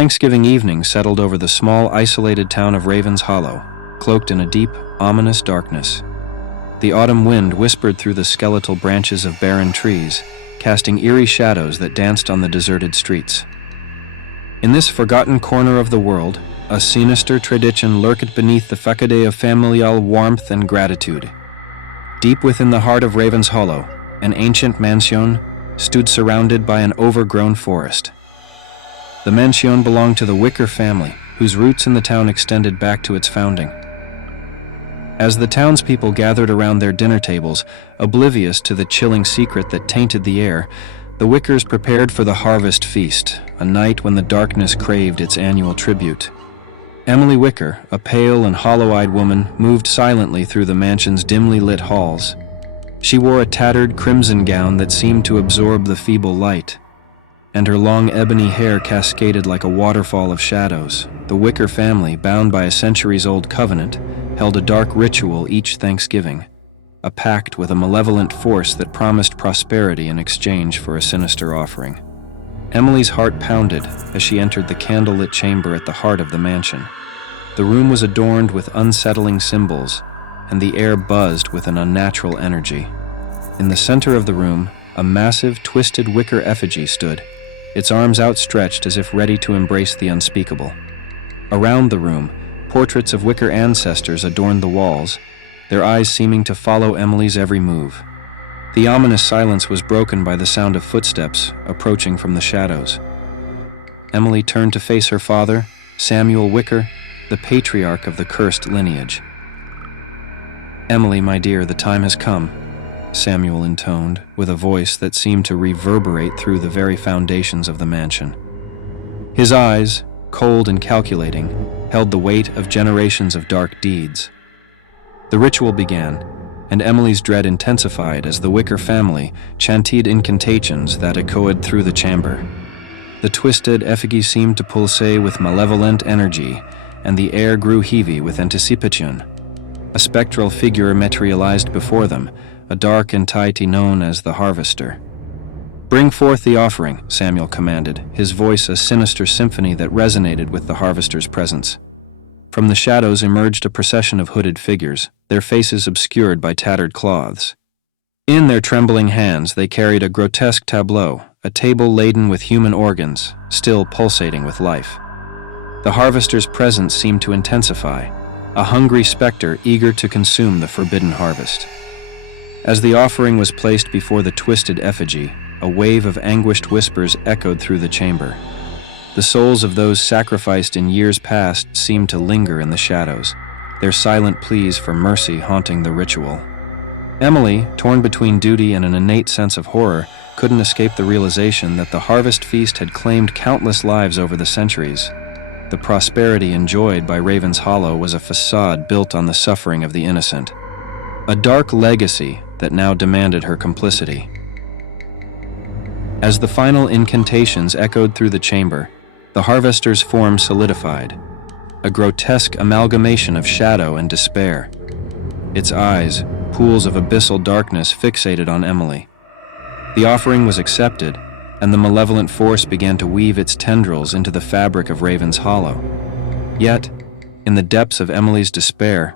Thanksgiving evening settled over the small, isolated town of Ravens Hollow, cloaked in a deep, ominous darkness. The autumn wind whispered through the skeletal branches of barren trees, casting eerie shadows that danced on the deserted streets. In this forgotten corner of the world, a sinister tradition lurked beneath the facade of familial warmth and gratitude. Deep within the heart of Ravens Hollow, an ancient mansion stood surrounded by an overgrown forest. The mansion belonged to the Wicker family, whose roots in the town extended back to its founding. As the townspeople gathered around their dinner tables, oblivious to the chilling secret that tainted the air, the Wickers prepared for the harvest feast, a night when the darkness craved its annual tribute. Emily Wicker, a pale and hollow-eyed woman, moved silently through the mansion's dimly lit halls. She wore a tattered crimson gown that seemed to absorb the feeble light, and her long ebony hair cascaded like a waterfall of shadows. The Wicker family, bound by a centuries-old covenant, held a dark ritual each Thanksgiving, a pact with a malevolent force that promised prosperity in exchange for a sinister offering. Emily's heart pounded as she entered the candlelit chamber at the heart of the mansion. The room was adorned with unsettling symbols, and the air buzzed with an unnatural energy. In the center of the room, a massive, twisted wicker effigy stood, its arms outstretched as if ready to embrace the unspeakable. Around the room, portraits of Wicker ancestors adorned the walls, their eyes seeming to follow Emily's every move. The ominous silence was broken by the sound of footsteps approaching from the shadows. Emily turned to face her father, Samuel Wicker, the patriarch of the cursed lineage. "Emily, my dear, the time has come," Samuel intoned, with a voice that seemed to reverberate through the very foundations of the mansion. His eyes, cold and calculating, held the weight of generations of dark deeds. The ritual began, and Emily's dread intensified as the Wicker family chanted incantations that echoed through the chamber. The twisted effigy seemed to pulsate with malevolent energy, and the air grew heavy with anticipation. A spectral figure materialized before them, a dark entity known as the Harvester. "Bring forth the offering," Samuel commanded, his voice a sinister symphony that resonated with the Harvester's presence. From the shadows emerged a procession of hooded figures, their faces obscured by tattered cloths. In their trembling hands they carried a grotesque tableau, a table laden with human organs, still pulsating with life. The Harvester's presence seemed to intensify, a hungry specter eager to consume the forbidden harvest. As the offering was placed before the twisted effigy, a wave of anguished whispers echoed through the chamber. The souls of those sacrificed in years past seemed to linger in the shadows, their silent pleas for mercy haunting the ritual. Emily, torn between duty and an innate sense of horror, couldn't escape the realization that the harvest feast had claimed countless lives over the centuries. The prosperity enjoyed by Ravens Hollow was a facade built on the suffering of the innocent, a dark legacy that now demanded her complicity. As the final incantations echoed through the chamber, the Harvester's form solidified, a grotesque amalgamation of shadow and despair. Its eyes, pools of abyssal darkness, fixated on Emily. The offering was accepted, and the malevolent force began to weave its tendrils into the fabric of Ravens Hollow. Yet, in the depths of Emily's despair,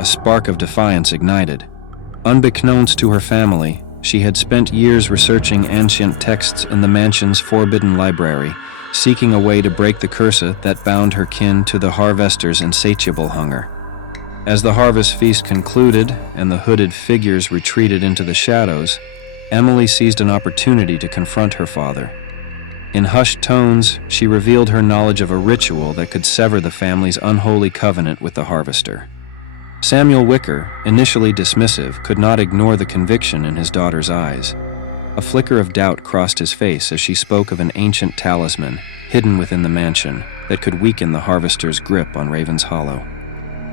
a spark of defiance ignited. Unbeknownst to her family, she had spent years researching ancient texts in the mansion's forbidden library, seeking a way to break the curse that bound her kin to the Harvester's insatiable hunger. As the harvest feast concluded and the hooded figures retreated into the shadows, Emily seized an opportunity to confront her father. In hushed tones, she revealed her knowledge of a ritual that could sever the family's unholy covenant with the Harvester. Samuel Wicker, initially dismissive, could not ignore the conviction in his daughter's eyes. A flicker of doubt crossed his face as she spoke of an ancient talisman hidden within the mansion that could weaken the Harvester's grip on Ravens Hollow.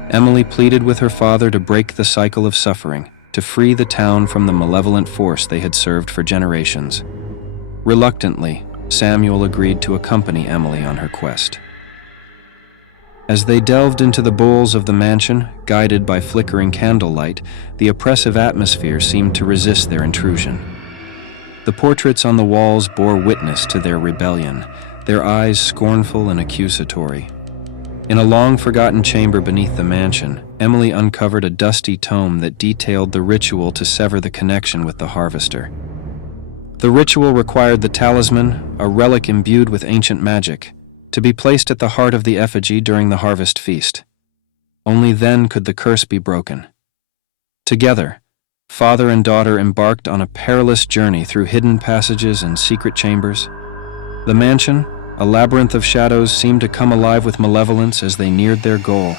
Emily pleaded with her father to break the cycle of suffering, to free the town from the malevolent force they had served for generations. Reluctantly, Samuel agreed to accompany Emily on her quest. As they delved into the bowels of the mansion, guided by flickering candlelight, the oppressive atmosphere seemed to resist their intrusion. The portraits on the walls bore witness to their rebellion, their eyes scornful and accusatory. In a long-forgotten chamber beneath the mansion, Emily uncovered a dusty tome that detailed the ritual to sever the connection with the harvester. The ritual required the talisman, a relic imbued with ancient magic, to be placed at the heart of the effigy during the harvest feast. Only then could the curse be broken. Together, father and daughter embarked on a perilous journey through hidden passages and secret chambers. The mansion, a labyrinth of shadows, seemed to come alive with malevolence as they neared their goal.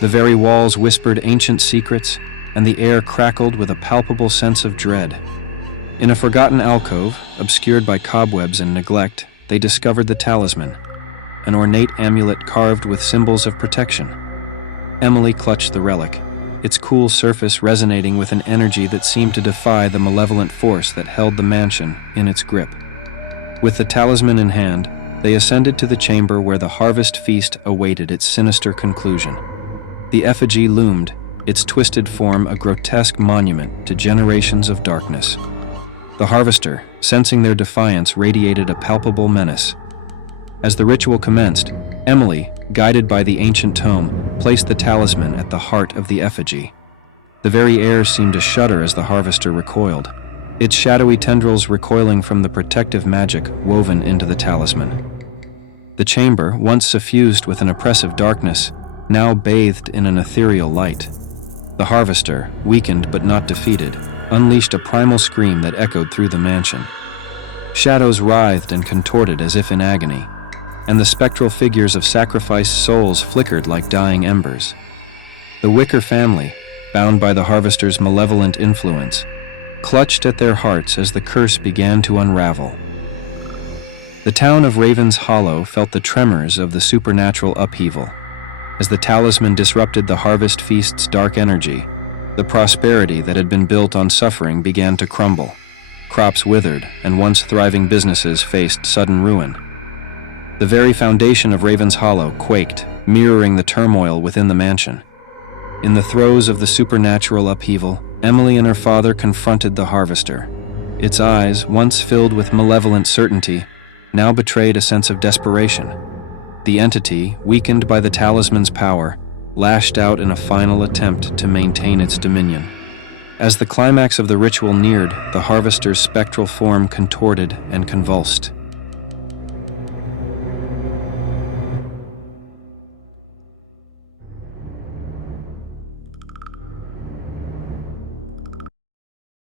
The very walls whispered ancient secrets, and the air crackled with a palpable sense of dread. In a forgotten alcove, obscured by cobwebs and neglect, they discovered the talisman, an ornate amulet carved with symbols of protection. Emily clutched the relic, its cool surface resonating with an energy that seemed to defy the malevolent force that held the mansion in its grip. With the talisman in hand, they ascended to the chamber where the harvest feast awaited its sinister conclusion. The effigy loomed, its twisted form a grotesque monument to generations of darkness. The harvester, sensing their defiance, radiated a palpable menace. As the ritual commenced, Emily, guided by the ancient tome, placed the talisman at the heart of the effigy. The very air seemed to shudder as the harvester recoiled, its shadowy tendrils recoiling from the protective magic woven into the talisman. The chamber, once suffused with an oppressive darkness, now bathed in an ethereal light. The harvester, weakened but not defeated, unleashed a primal scream that echoed through the mansion. Shadows writhed and contorted as if in agony, and the spectral figures of sacrificed souls flickered like dying embers. The Wicker family, bound by the harvester's malevolent influence, clutched at their hearts as the curse began to unravel. The town of Raven's Hollow felt the tremors of the supernatural upheaval. As the talisman disrupted the harvest feast's dark energy, the prosperity that had been built on suffering began to crumble. Crops withered, and once thriving businesses faced sudden ruin. The very foundation of Raven's Hollow quaked, mirroring the turmoil within the mansion. In the throes of the supernatural upheaval, Emily and her father confronted the harvester. Its eyes, once filled with malevolent certainty, now betrayed a sense of desperation. The entity, weakened by the talisman's power, lashed out in a final attempt to maintain its dominion. As the climax of the ritual neared, the harvester's spectral form contorted and convulsed.